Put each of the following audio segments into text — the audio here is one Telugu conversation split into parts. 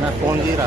నా ఫోన్ చేయరా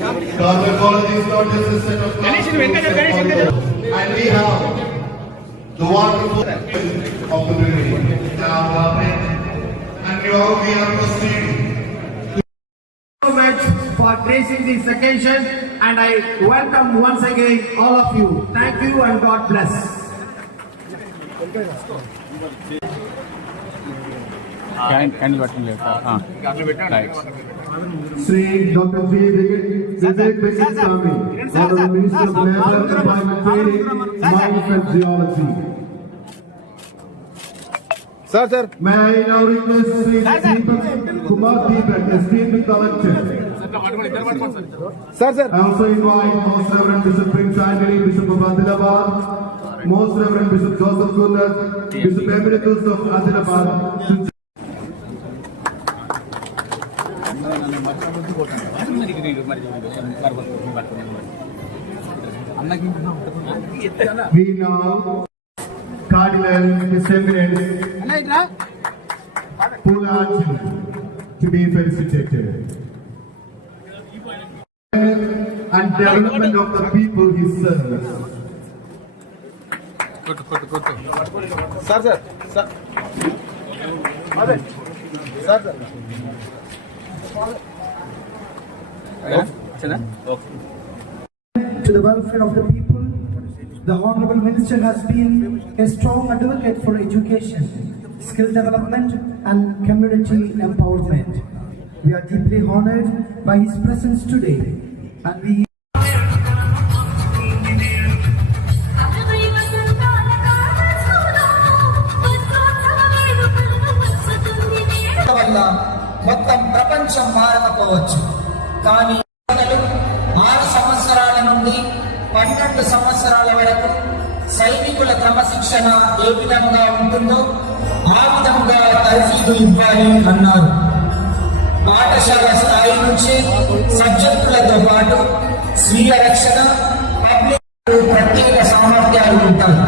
Carpet is not just a set of. And we have the wonderful opportunity. And now we are proceeding. For gracing this occasion, and I welcome once again all of you. Thank you and God bless. Can, can you button later? Uh, uh right. G. Vivek Venkata Swami, Honorable Minister of Labor, Employment Training, Mines and Geology. Sir sir May I now request Sri Deepak Kumar Deepak, esteemed collector. Sir sir I also invite Most Reverend Bishop Prince Anthony, Bishop of Adilabad, Most Reverend Bishop Joseph Kundat, Bishop Emeritus of Adilabad, to we now Cardinal His Eminence to be felicitated. And development of the people he serves. to the welfare of the people. The Honorable Minister has been a strong advocate for education, skill development, and community empowerment. We are deeply honored by his presence today, and we అరవై వసంతాల కాలచూలో పుత్రోత్సవాలు వస్తుంది నేడు వల్ల మొత్తం ప్రపంచం మారకపోవచ్చు కానీ ఆరు సంవత్సరాల నుండి పన్నెండు సంవత్సరాల వరకు సైనికుల క్రమశిక్షణ ఏ విధంగా ఉంటుందో ఆ విధంగా తర్ఫీదు ఇవ్వాలి అన్నారు. పాఠశాల స్థాయి నుంచి సబ్జెక్టులతో పాటు స్వీయ రక్షణ పబ్లిక్ ప్రత్యేక సామర్థ్యాలు ఉంటాయి.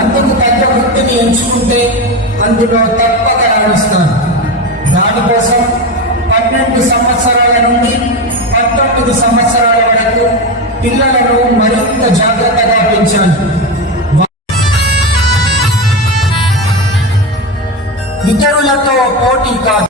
అందుకు తగ్గ వృత్తిని ఎంచుకుంటే అందులో తప్పక రాణిస్తారు. దానికోసం పన్నెండు సంవత్సరాల నుండి పంతొమ్మిది సంవత్సరాల వరకు పిల్లలను మరింత జాగ్రత్తగా పెంచాలి. ఇతరులతో పోటీ కాదు.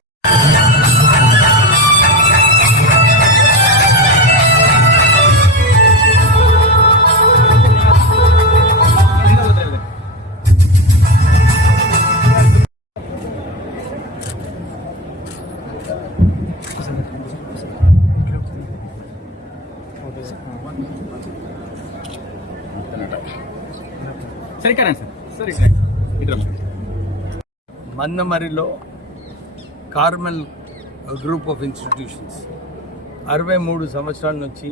సరే ఇక్కడ సార్. సరే ఇక్కడ. మందమరిలో కార్మెల్ గ్రూప్ ఆఫ్ ఇన్స్టిట్యూషన్స్. అరవై మూడు సంవత్సరాల నుంచి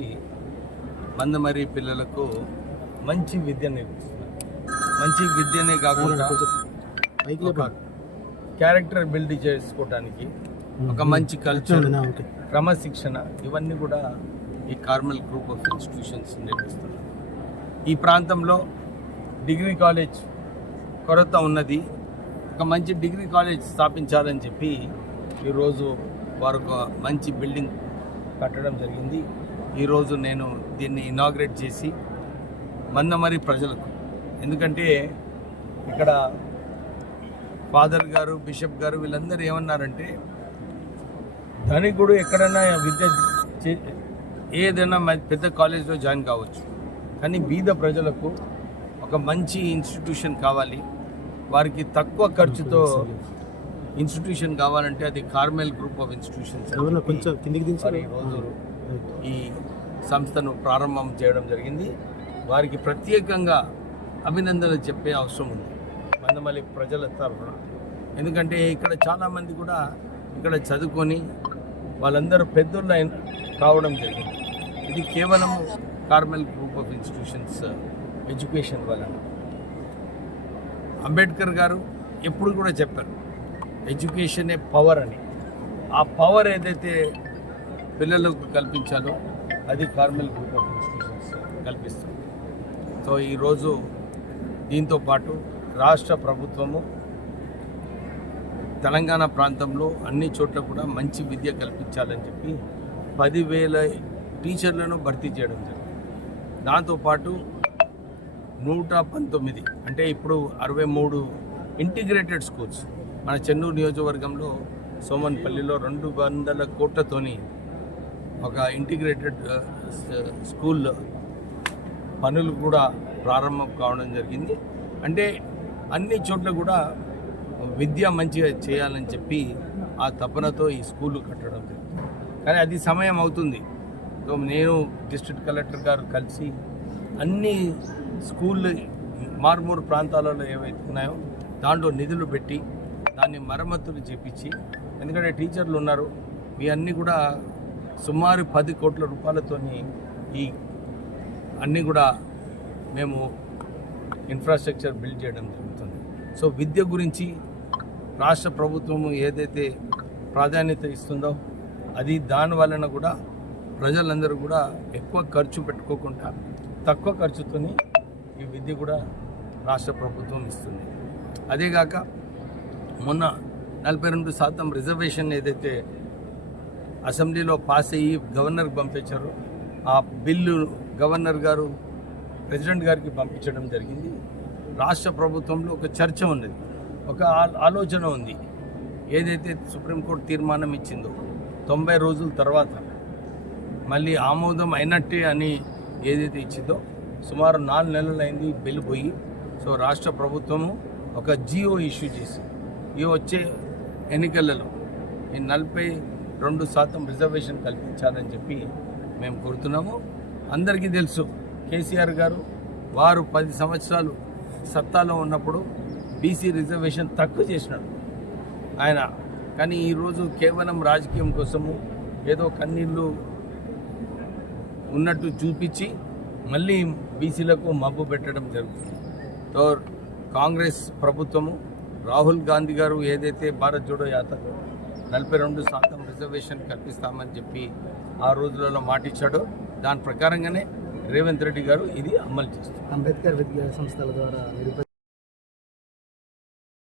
మందమరి పిల్లలకు మంచి విద్య నేర్పిస్తున్నారు. మంచి విద్యనే కాకుండా ఒక క్యారెక్టర్ బిల్డ్ చేసుకోవడానికి ఒక మంచి కల్చర్ క్రమశిక్షణ ఇవన్నీ కూడా ఈ కార్మల్ గ్రూప్ ఆఫ్ ఇన్స్టిట్యూషన్స్ నిర్మిస్తున్నారు ఈ ప్రాంతంలో డిగ్రీ కాలేజ్ కొరత ఉన్నది. ఒక మంచి డిగ్రీ కాలేజ్ స్థాపించాలని చెప్పి ఈరోజు వారు ఒక మంచి బిల్డింగ్ కట్టడం జరిగింది. ఈరోజు నేను దీన్ని ఇనాగ్రేట్ చేసి మందమరి ప్రజలకు ఎందుకంటే ఇక్కడ ఫాదర్ గారు బిషప్ గారు వీళ్ళందరూ ఏమన్నారంటే ధనికుడు ఎక్కడైనా విద్య చే- ఏదైనా పెద్ద కాలేజ్లో జాయిన్ కావచ్చు. కానీ బీద ప్రజలకు ఒక మంచి ఇన్స్టిట్యూషన్ కావాలి. వారికి తక్కువ ఖర్చుతో ఇన్స్టిట్యూషన్ కావాలంటే అది కార్మెల్ గ్రూప్ ఆఫ్ ఇన్స్టిట్యూషన్స్ ఈరోజు ఈ సంస్థను ప్రారంభం చేయడం జరిగింది. వారికి ప్రత్యేకంగా అభినందనలు చెప్పే అవసరం ఉంది. మందమల్లి ప్రజల తరఫున. ఎందుకంటే ఇక్కడ చాలామంది కూడా ఇక్కడ చదువుకొని వాళ్ళందరూ పెద్దోళ్ళు కావడం జరిగింది. ఇది కేవలం Carmel group of institutions education వలన. అంబేద్కర్ గారు ఎప్పుడు కూడా చెప్పారు ఎడ్యుకేషనే పవర్ అని. ఆ పవర్ ఏదైతే పిల్లలకు కల్పించాలో అది కార్మెల్ గ్రూప్ ఆఫ్ ఇన్స్టిట్యూషన్స్ కల్పిస్తుంది. సో ఈరోజు దీంతో పాటు రాష్ట్ర ప్రభుత్వము తెలంగాణ ప్రాంతంలో అన్ని చోట్ల కూడా మంచి విద్య కల్పించాలని చెప్పి పదివేల టీచర్లను భర్తీ చేయడం జరిగింది. దాంతోపాటు నూట పంతొమ్మిది. అంటే ఇప్పుడు అరవై మూడు ఇంటిగ్రేటెడ్ స్కూల్స్. మన చెన్నూరు నియోజకవర్గంలో సోమన్పల్లిలో రెండు వందల కోట్లతోని ఒక ఇంటిగ్రేటెడ్ స్కూల్ పనులు కూడా ప్రారంభం కావడం జరిగింది. అంటే అన్ని చోట్ల కూడా విద్య మంచిగా చేయాలని చెప్పి ఆ తపనతో ఈ స్కూల్ కట్టడం జరిగింది. కానీ అది సమయం అవుతుంది. సో నేను డిస్ట్రిక్ట్ కలెక్టర్ గారు కలిసి అన్ని స్కూళ్ళు మారుమూరు ప్రాంతాలలో ఏవైతే ఉన్నాయో దాంట్లో నిధులు పెట్టి దాన్ని మరమ్మతులు చేపించి ఎందుకంటే టీచర్లు ఉన్నారు మీ అన్నీ కూడా సుమారు పది కోట్ల రూపాయలతోని ఈ అన్నీ కూడా మేము ఇన్ఫ్రాస్ట్రక్చర్ బిల్డ్ చేయడం జరుగుతుంది. సో విద్య గురించి రాష్ట్ర ప్రభుత్వం ఏదైతే ప్రాధాన్యత ఇస్తుందో అది దాని వలన కూడా ప్రజలందరూ కూడా ఎక్కువ ఖర్చు పెట్టుకోకుండా తక్కువ ఖర్చుతోని ఈ విద్య కూడా రాష్ట్ర ప్రభుత్వం ఇస్తుంది. అదేగాక మొన్న నలభై రెండు శాతం రిజర్వేషన్ ఏదైతే అసెంబ్లీలో పాస్ అయ్యి గవర్నర్కి పంపించారో ఆ బిల్లు గవర్నర్ గారు ప్రెసిడెంట్ గారికి పంపించడం జరిగింది. రాష్ట్ర ప్రభుత్వంలో ఒక చర్చ ఉన్నది ఒక ఆలోచన ఉంది. ఏదైతే సుప్రీంకోర్టు తీర్మానం ఇచ్చిందో తొంభై రోజుల తర్వాత మళ్ళీ ఆమోదం అయినట్టే అని ఏదైతే ఇచ్చిందో సుమారు నాలుగు నెలలైంది బిల్లు పోయి. సో రాష్ట్ర ప్రభుత్వము ఒక జియో ఇష్యూ చేసి ఈ వచ్చే ఎన్నికలలో ఈ నలభై రెండు శాతం రిజర్వేషన్ కల్పించాలని చెప్పి మేము కోరుతున్నాము. అందరికీ తెలుసు కేసీఆర్ గారు వారు పది సంవత్సరాలు సత్తాలో ఉన్నప్పుడు బీసీ రిజర్వేషన్ తక్కువ చేసినాడు. ఆయన కానీ ఈరోజు కేవలం రాజకీయం కోసము ఏదో కన్నీళ్ళు ఉన్నట్టు చూపించి మళ్ళీ బీసీలకు మబ్బు పెట్టడం జరుగుతుంది. తో కాంగ్రెస్ ప్రభుత్వము రాహుల్ గాంధీ గారు ఏదైతే భారత్ జోడో యాత్ర నలభై రెండు శాతం రిజర్వేషన్ కల్పిస్తామని చెప్పి ఆ రోజులలో మాటిచ్చాడో దాని ప్రకారంగానే రేవంత్ రెడ్డి గారు ఇది అమలు చేస్తారు అంబేద్కర్ విద్యా సంస్థల ద్వారా